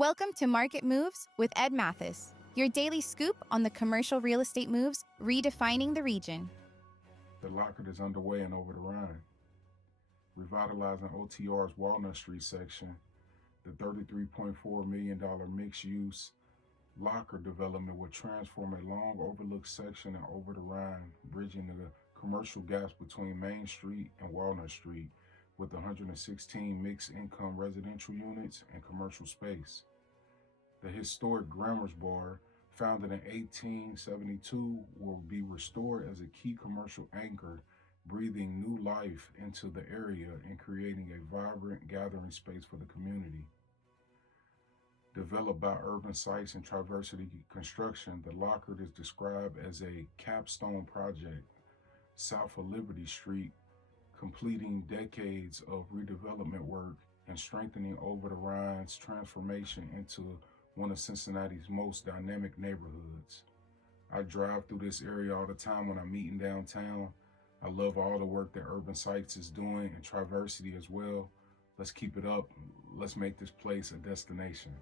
Welcome to Market Moves with Ed Mathis, your daily scoop on the commercial real estate moves redefining the region. The Lockard is underway in Over-the-Rhine. Revitalizing OTR's Walnut Street section, the $33.4 million mixed-use Lockard development will transform a long overlooked section in Over-the-Rhine, bridging the commercial gaps between Main Street and Walnut Street, with 116 mixed-income residential units and commercial space. The historic Grammars Bar, founded in 1872, will be restored as a key commercial anchor, breathing new life into the area and creating a vibrant gathering space for the community. Developed by Urban Sites and Triversity Construction, the Lockard is described as a capstone project south of Liberty Street, completing decades of redevelopment work and strengthening Over-the-Rhine's transformation into one of Cincinnati's most dynamic neighborhoods. I drive through this area all the time when I'm meeting downtown. I love all the work that Urban Sites is doing and Triversity as well. Let's keep it up. Let's make this place a destination.